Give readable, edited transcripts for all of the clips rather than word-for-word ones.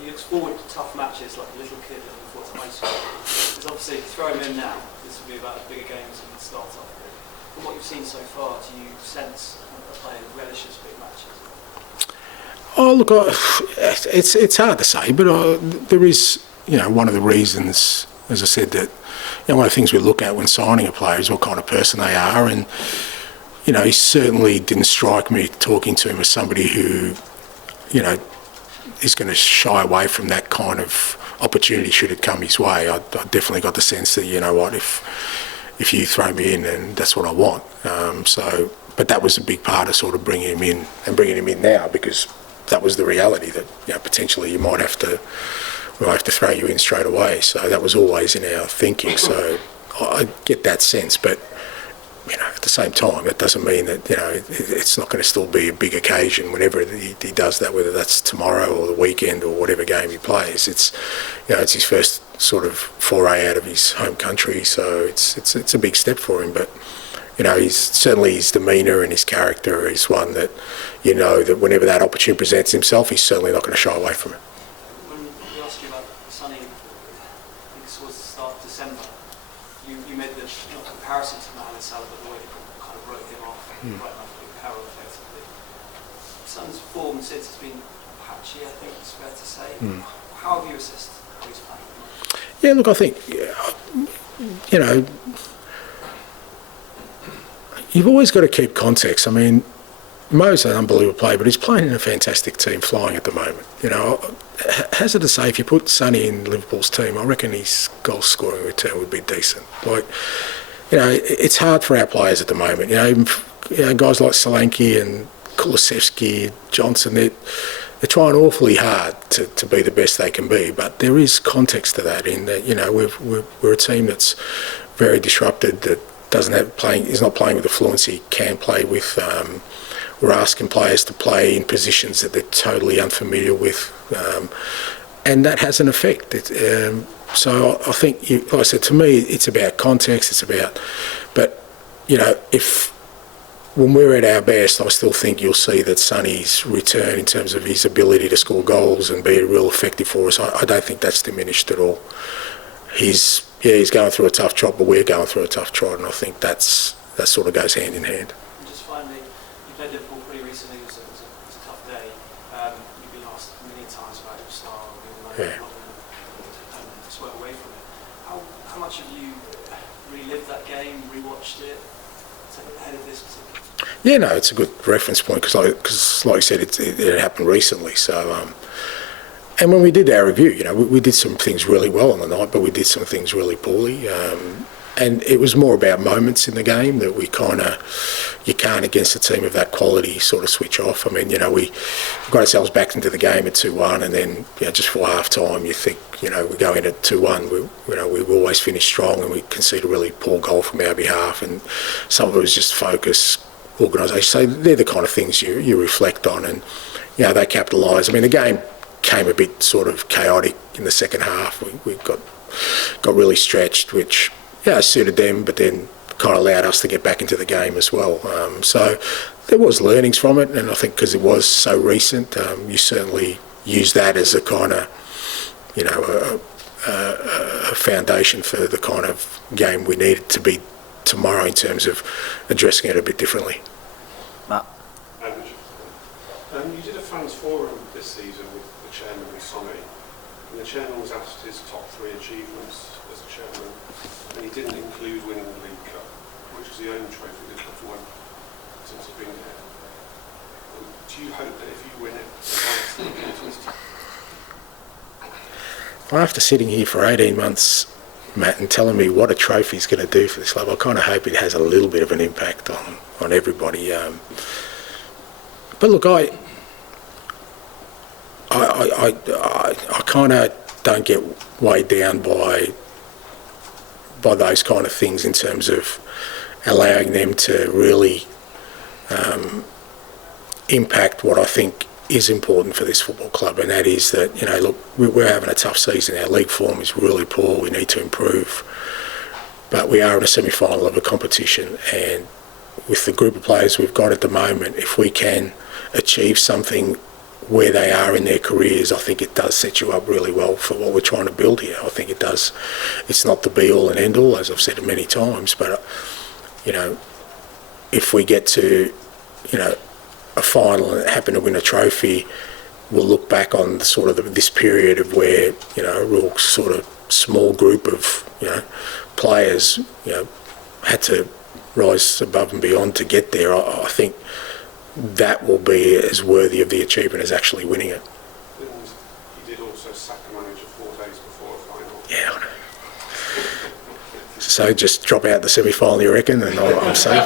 he looks forward to tough matches like a little kid looking forward to high school. Because obviously, if you throw him in now, this will be about bigger games than the start off. From what you've seen so far, do you sense a player that relishes big matches? Oh, look, it's hard to say, but there is, one of the reasons, as I said, that one of the things we look at when signing a player is what kind of person they are, and he certainly didn't strike me talking to him as somebody who, is going to shy away from that kind of opportunity should it come his way. I definitely got the sense that, if you throw me in, then that's what I want. But that was a big part of sort of bringing him in and bringing him in now, because that was the reality that potentially you might have to throw you in straight away. So that was always in our thinking. So I get that sense, but at the same time, that doesn't mean that it's not going to still be a big occasion whenever he does that, whether that's tomorrow or the weekend or whatever game he plays. It's it's his first sort of foray out of his home country, so it's a big step for him. But he's certainly, his demeanour and his character is one that that whenever that opportunity presents himself, he's certainly not going to shy away from it. When we asked you about Sonny, I think this was the start of December, you made the comparison to Mohamed Salah, but the way you kind of wrote him off, right enough with Carroll effectively. Son's form since has been patchy, I think it's fair to say. How have you assessed how he's playing? Yeah, look, I think, you've always got to keep context. I mean, Mo's an unbelievable player, but he's playing in a fantastic team, flying at the moment. Hazard to say, if you put Sonny in Liverpool's team, I reckon his goal scoring return would be decent. It's hard for our players at the moment. Even guys like Solanke and Kulusevski, Johnson, they're trying awfully hard to be the best they can be. But there is context to that, in that we're a team that's very disrupted, that is not playing with the fluency it can play with. We're asking players to play in positions that they're totally unfamiliar with, and that has an effect. So I think, like I said, to me, it's about context. It's about, but when we're at our best, I still think you'll see that Sonny's return in terms of his ability to score goals and be real effective for us. I don't think that's diminished at all. He's going through a tough trot, but we're going through a tough trot, and I think that sort of goes hand in hand. And just finally, you played Liverpool pretty recently. It was a tough day. You've been asked many times about your style, and sweat away from it. How much have you relived that game, rewatched it ahead of this particular? Yeah, no, it's a good reference point, because like I said, it happened recently. So, and when we did our review, we did some things really well on the night, but we did some things really poorly. And it was more about moments in the game that you can't, against a team of that quality, sort of switch off. I mean, we got ourselves back into the game at 2-1, and then just for half time, you think, we go in at 2-1. We always finish strong, and we concede a really poor goal from our behalf, and some of it was just focus, organisation. So they're the kind of things you reflect on, and they capitalise. I mean, the game came a bit sort of chaotic in the second half. We got really stretched, which suited them, but then kind of allowed us to get back into the game as well. So there was learnings from it, and I think because it was so recent, you certainly use that as a kind of, a foundation for the kind of game we need it to be tomorrow in terms of addressing it a bit differently. Matt? You did a fans forum this season with the chairman, Sonny, and the chairman was asked his top 3 achievements as a chairman, and he didn't include winning the League Cup, which is the only trophy the club's won since he's been here. Do you hope that if you win it, after sitting here for 18 months, Matt, and telling me what a trophy's going to do for this club, I kind of hope it has a little bit of an impact on everybody. But look, I kind of don't get weighed down by those kind of things in terms of allowing them to really impact what I think is important for this football club, and that is that, look, we're having a tough season. Our league form is really poor. We need to improve. But we are in a semi-final of a competition, and with the group of players we've got at the moment, if we can achieve something where they are in their careers, I think it does set you up really well for what we're trying to build here. I think it does. It's not the be-all and end-all, as I've said it many times, but, if we get to, a final and happen to win a trophy, we'll look back on sort of this period of where, a real sort of small group of, players, had to rise above and beyond to get there. I think that will be as worthy of the achievement as actually winning it. And he did also sack the manager 4 days before a final. Yeah, I know. So just drop out the semi-final, you reckon, and I'm safe?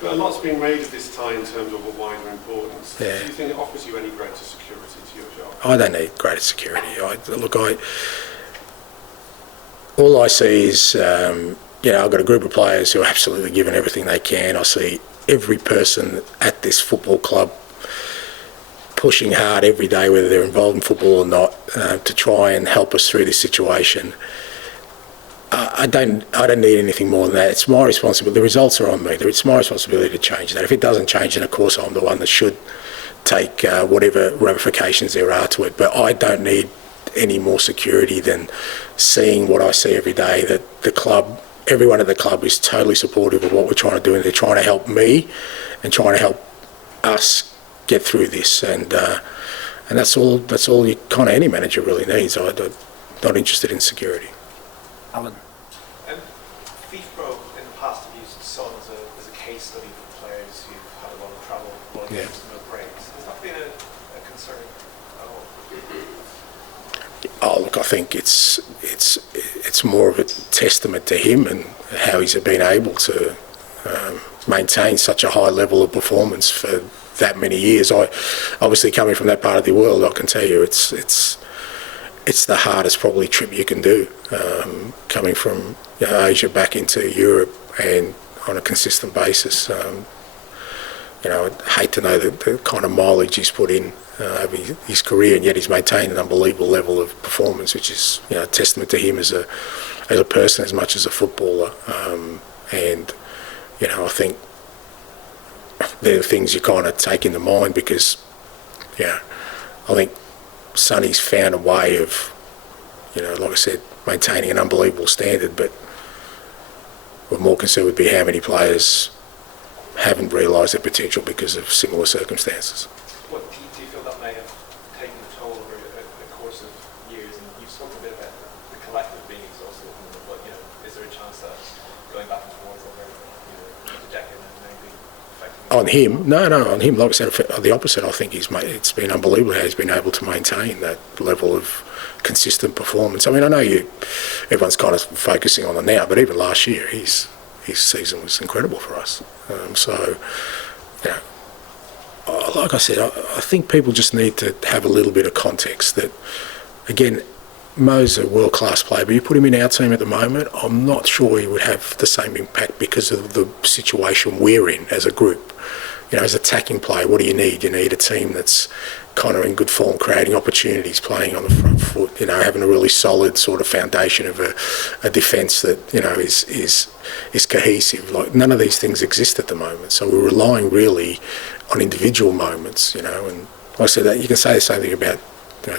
But a lot's been made of this tie in terms of a wider importance. Yeah. Do you think it offers you any greater security to your job? I don't need greater security. All I see is, I've got a group of players who are absolutely giving everything they can. I see every person at this football club pushing hard every day, whether they're involved in football or not, to try and help us through this situation. I don't need anything more than that. It's my responsibility. The results are on me. It's my responsibility to change that. If it doesn't change, then of course I'm the one that should take whatever ramifications there are to it. But I don't need any more security than seeing what I see every day, that the club, everyone at the club is totally supportive of what we're trying to do, and they're trying to help me and trying to help us get through this. And that's all you kind of any manager really needs. I'm not interested in security. Alan. FIFPro in the past have used Son as a case study for players who've had a lot of travel, a lot of games, no breaks. Has that been a concern at all? Oh, look, I think it's more of a testament to him and how he's been able to maintain such a high level of performance for that many years. Obviously coming from that part of the world, I can tell you it's the hardest probably trip you can do, coming from Asia back into Europe and on a consistent basis. I'd hate to know the kind of mileage he's put in over his career, and yet he's maintained an unbelievable level of performance, which is a testament to him as a person as much as a footballer. And I think they're the things you kind of take into mind, because I think Sonny's found a way of, like I said, maintaining an unbelievable standard, but we're more concerned would be how many players haven't realised their potential because of similar circumstances. What do you feel that may have taken a toll over a course of years? And you've spoken a bit about the collective being exhausted, but is there a chance that going back and forth over a decade and maybe affecting? On him? No, on him, like I said, the opposite. I think it's been unbelievable how he's been able to maintain that level of consistent performance. I mean, I know everyone's kind of focusing on it now, but even last year, his season was incredible for us. Like I said, I think people just need to have a little bit of context that, again, Mo's a world-class player, but you put him in our team at the moment, I'm not sure he would have the same impact because of the situation we're in as a group. As attacking player, what do you need? You need a team that's kind of in good form, creating opportunities, playing on the front foot, having a really solid sort of foundation of a defence that, is cohesive. Like, none of these things exist at the moment. So we're relying really on individual moments, and like I said, that you can say the same thing about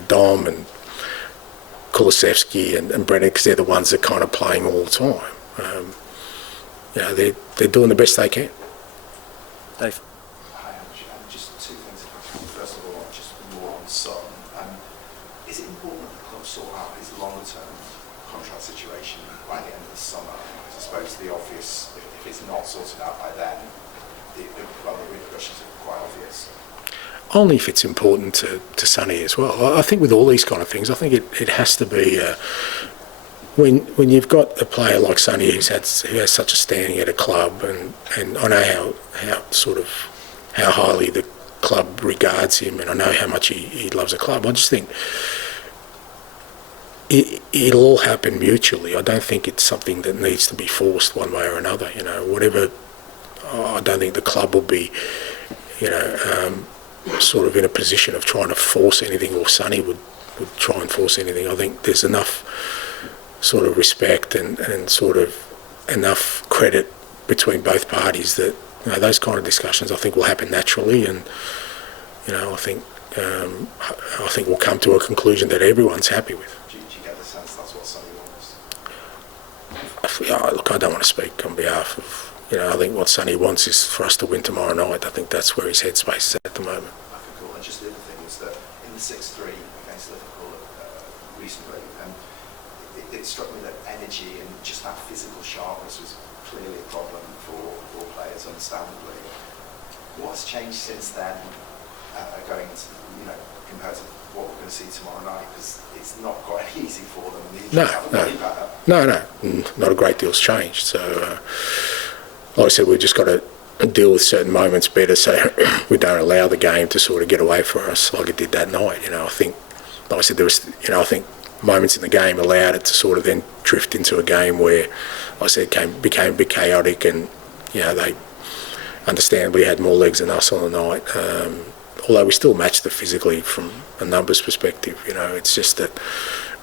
Dom and Kulusevski and Brennan, because they're the ones that kind of playing all the time. They're doing the best they can. Dave. Hi, Ange. Just two things. First of all, just more on Son. Is it important that the club sort out his longer-term contract situation by the end of the summer? Because I suppose the obvious, if it's not sorted out by then, the repercussions are quite obvious. Only if it's important to Sonny as well. I think with all these kind of things, I think it has to be when you've got a player like Sonny who has such a standing at a club, and I know how highly the club regards him, and I know how much he loves the club. I just think it'll all happen mutually. I don't think it's something that needs to be forced one way or another. Whatever. I don't think the club will be, sort of in a position of trying to force anything, or Sonny would try and force anything. I think there's enough sort of respect and sort of enough credit between both parties that those kind of discussions I think will happen naturally, and I think I think we'll come to a conclusion that everyone's happy with. Do you get the sense that's what Sonny wants? Look, I don't want to speak on behalf of, I think what Sonny wants is for us to win tomorrow night. I think that's where his headspace is at the moment. Okay, cool. And just the other thing was that in the 6-3 against Liverpool recently, it struck me that energy and just that physical sharpness was clearly a problem for players, understandably. What's changed since then, going to, compared to what we're going to see tomorrow night? Because it's not quite easy for them. And No, not a great deal's changed. So, like I said, we've just got to deal with certain moments better, so we don't allow the game to sort of get away from us like it did that night. I think, like I said, there was, I think moments in the game allowed it to sort of then drift into a game where, like I said, became a bit chaotic, and they understandably had more legs than us on the night. Although we still matched it physically from a numbers perspective, it's just that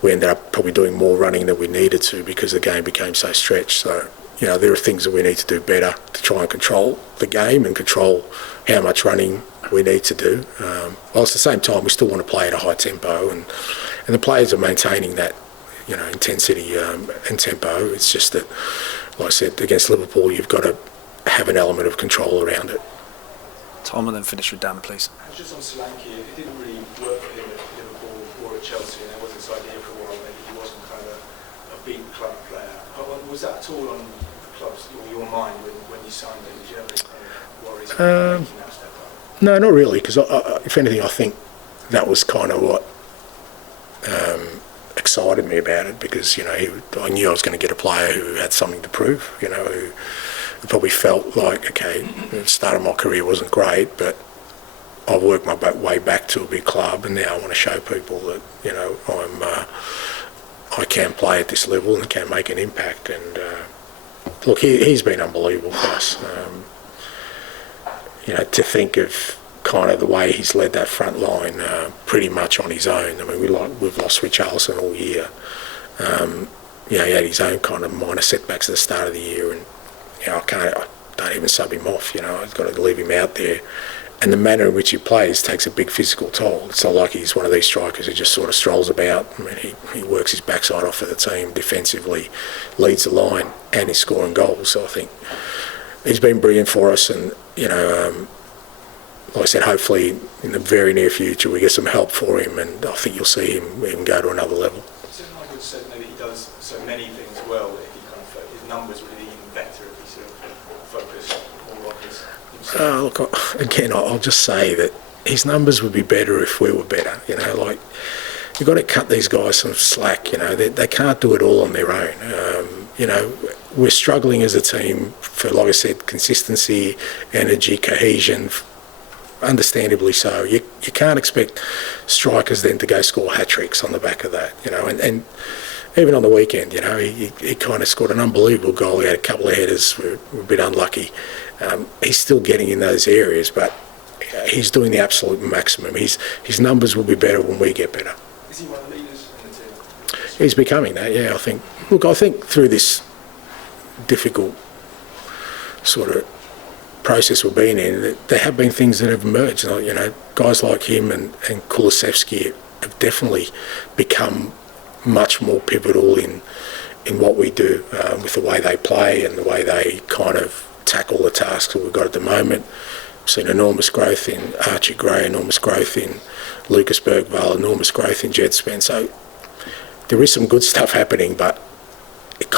we ended up probably doing more running than we needed to because the game became so stretched. So, there are things that we need to do better to try and control the game and control how much running we need to do. While at the same time, we still want to play at a high tempo, and the players are maintaining that, intensity and tempo. It's just that, like I said, against Liverpool, you've got to have an element of control around it. Tom, and then finish with Dan, please. Just on Solanke, it didn't really work for him at Liverpool or at Chelsea, and there was this idea for a while that he wasn't kind of a big club player. Was that at all on the club's or your mind when you signed him? Did you have any kind of worries about making that step up? No, not really, because if anything, I think that was kind of what excited me about it, because I knew I was going to get a player who had something to prove, who probably felt like, okay, the start of my career wasn't great, but I've worked my way back to a big club, and now I want to show people that I can play at this level and can make an impact. And look, he's been unbelievable for us. To think of kind of the way he's led that front line pretty much on his own. I mean, we've lost Richarlison all year. He had his own kind of minor setbacks at the start of the year, and I don't even sub him off. I've got to leave him out there. And the manner in which he plays takes a big physical toll. It's not like he's one of these strikers who just sort of strolls about. I mean, he works his backside off for the team defensively, leads the line, and is scoring goals. So I think he's been brilliant for us. And, like I said, hopefully in the very near future we get some help for him, and I think you'll see him even go to another level. So Michael said that he does so many things well that his numbers would be even better if he sort of focused more on his himself. Look, again, I'll just say that his numbers would be better if we were better. Like, you've got to cut these guys some slack. They can't do it all on their own. We're struggling as a team for, like I said, consistency, energy, cohesion. Understandably so. You can't expect strikers then to go score hat-tricks on the back of that, and even on the weekend, he kind of scored an unbelievable goal. He had a couple of headers, were a bit unlucky. He's still getting in those areas, but he's doing the absolute maximum. His numbers will be better when we get better. Is he one of the leaders in the team? He's becoming that, yeah, I think. Look, I think through this difficult sort of process we've been in, there have been things that have emerged. Guys like him and Kulusevski have definitely become much more pivotal in what we do with the way they play and the way they kind of tackle the tasks that we've got at the moment. We've seen enormous growth in Archie Gray, enormous growth in Lucas Bergvall, enormous growth in Jed Spence. So there is some good stuff happening, but it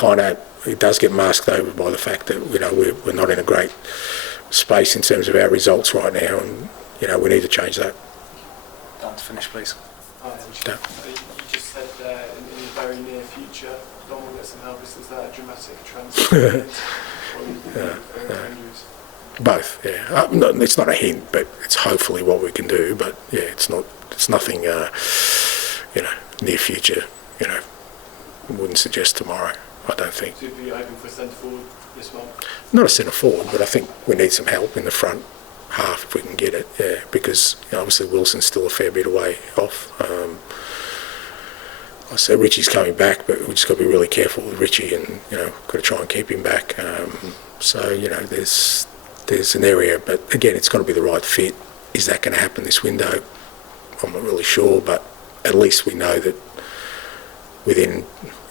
does get masked over by the fact that we're not in a great space in terms of our results right now, and we need to change that. Dan, to finish, please. You just said in the very near future, Don will get some help. Is that a dramatic transfer? Both, yeah. It's not a hint, but it's hopefully what we can do. But yeah, it's nothing. Near future. Wouldn't suggest tomorrow. I don't think. So you're hoping for a centre forward this month? Not a centre forward, but I think we need some help in the front half if we can get it. Yeah, because obviously Wilson's still a fair bit away off. I say Richie's coming back, but we just got to be really careful with Richie, and got to try and keep him back. So there's an area, but again, it's got to be the right fit. Is that going to happen this window? I'm not really sure, but at least we know that within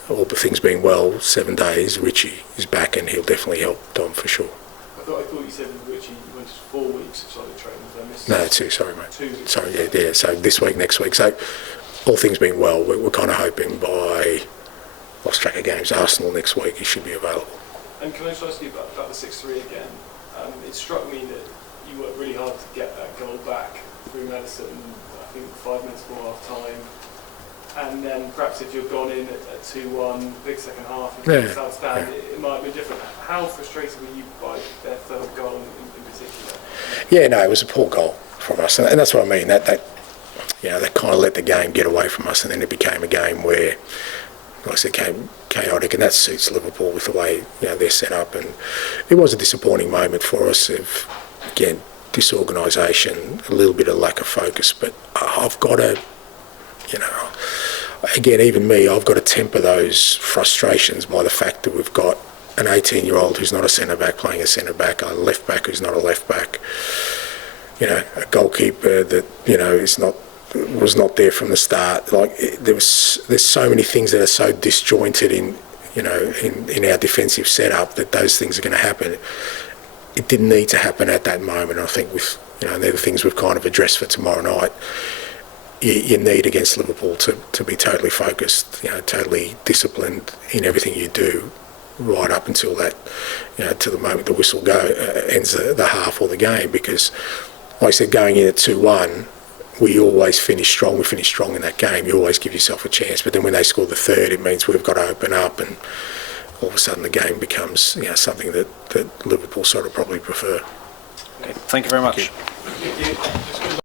all the things being well, 7 days, Richie is back and he'll definitely help Dom for sure. I thought you said with Richie you went 4 weeks of solid training. I missed No, 2, sorry mate. 2 weeks. Sorry, yeah, so this week, next week. So all things being well, we're kind of hoping by, lost track of games, Arsenal next week, he should be available. And can I just ask you about the 6-3 again? It struck me that you worked really hard to get that goal back through Madison, I think 5 minutes before half time. And then perhaps if you'd gone in at 2-1, big second half, and South Stand, it might have been different. How frustrated were you by their third goal in particular? Yeah, no, it was a poor goal from us, and that's what I mean. That kind of let the game get away from us, and then it became a game where, like I said, came chaotic, and that suits Liverpool with the way they're set up. And it was a disappointing moment for us of, again, disorganisation, a little bit of lack of focus. But I've got to, again, even me, I've got to temper those frustrations by the fact that we've got an 18-year-old who's not a centre-back playing a centre-back, a left-back who's not a left-back, a goalkeeper that, was not there from the start. Like, there's so many things that are so disjointed in our defensive setup that those things are going to happen. It didn't need to happen at that moment. I think they're the things we've kind of addressed for tomorrow night. You need against Liverpool to be totally focused, totally disciplined in everything you do, right up until that, to the moment the whistle ends the half or the game. Because, like I said, going in at 2-1, we always finish strong. We finish strong in that game. You always give yourself a chance. But then when they score the third, it means we've got to open up, and all of a sudden the game becomes something that Liverpool sort of probably prefer. Okay, thank you very much. Thank you.